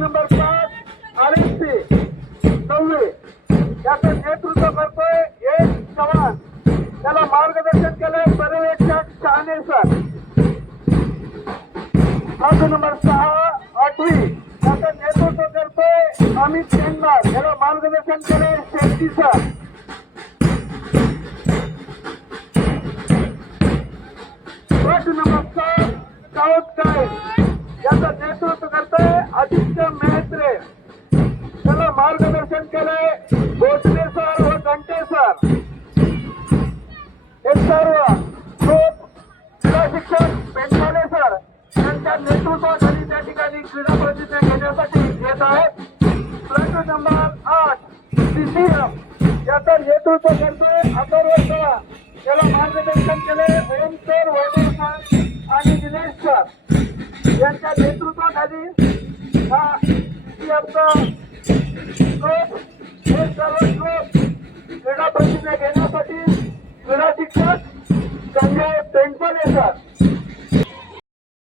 Number पाच RSP नववे. याचं नेतृत्व करतोय एक चव्हाण त्याला मार्गदर्शन केलंय पर्यवेक्षक शहाणे सर प्लॉट नंबर सहा आठवी. याचं नेतृत्व करतोय अमित शेंगणार याला मार्गदर्शन केलंय शेट्टी सर. प्लॉट नंबर सात साऊथ काय आदित्य मेहत्रे त्याला मार्गदर्शन केलंय भोसले सर व घंटे सर। हे सर्व शिक्षक पेंटाले सर त्यांच्या नेतृत्वाखाली त्या ठिकाणी क्रीडा प्रशिक्षण घेण्यासाठी येत आहेत. प्रश्न नंबर आठ सीसीएम याचं नेतृत्व करतोय अथर्व सर त्याला मार्गदर्शन केले ओम सर वैभव सर आणि दिनेश सर. यांच्या नेतृत्वाखाली क्रीडा प्रतिज्ञा क्रीडा शिक्षक चांगले पेंट पण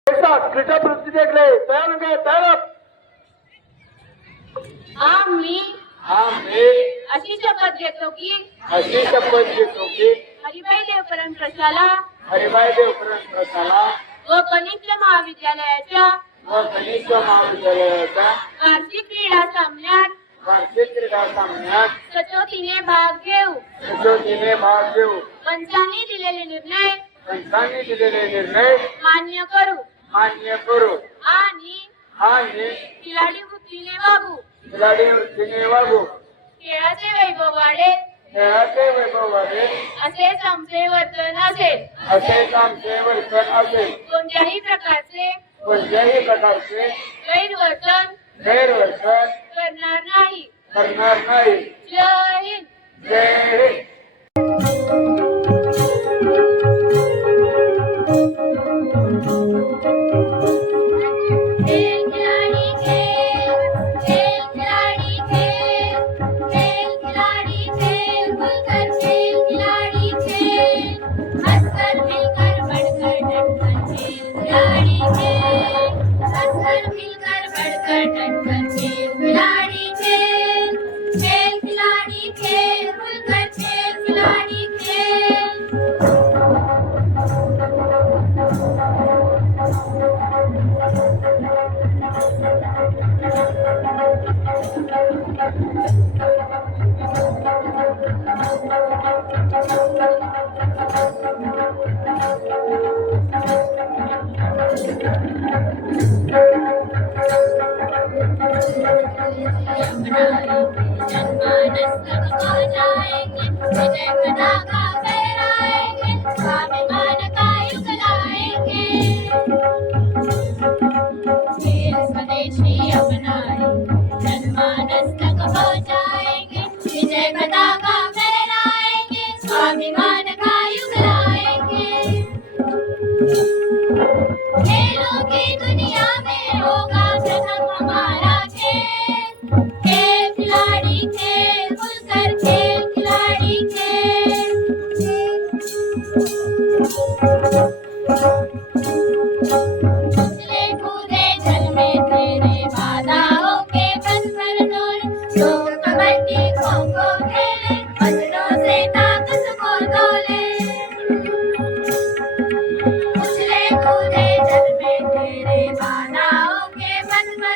क्रीडा प्रतिज्ञेकडे तयार काय तयार आम्ही आम्ही अशी शपथ की अशी शपथ घेतो की हरिभाई देवकरण प्रशाला हरिभाई देवकरण प्रशाला व कनिष्ठ महाविद्यालयाच्या व खनिज महाविद्यालयाच्या वार्षिक क्रीडा सामन्यात वार्षिक क्रीडा सामन्यात सचोटीने भाग घेऊ. सचोटीने भाग घेऊ. पंचांनी दिलेले निर्णय पंचांनी दिलेले निर्णय मान्य करू. मान्य करू. आणि आणि खिलाडी वृत्तीने वागू. खिलाडी वृत्तीने वागू. खेळाचे वैभव वाढे खेळाचे वैभव वाढे असे आमचे वर्तन असेल. असे आमचे वर्तन असेल. कोणत्याही प्रकारचे कोणत्याही प्रकारचे गैरवर्तन गैरवर्तन करणार नाही. करणार नाही. जय हिंद. जय हिंद. கடற்கடற்க me.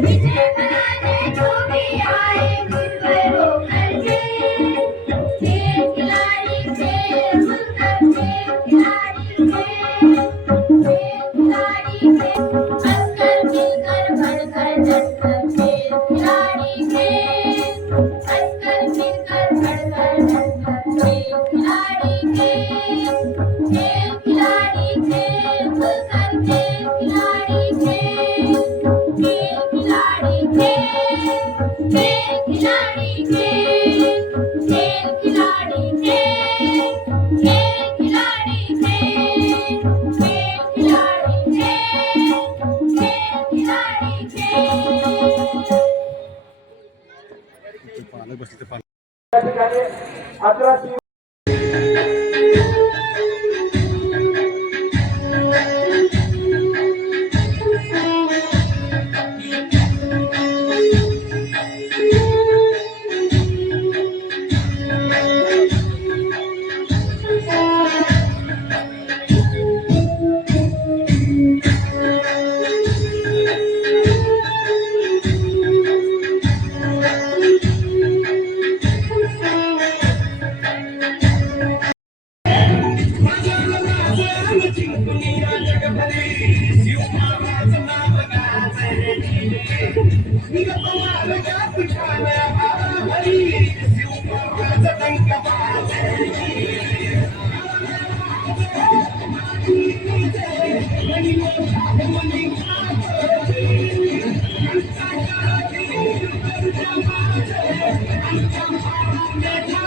Yeah. আপনারা I'm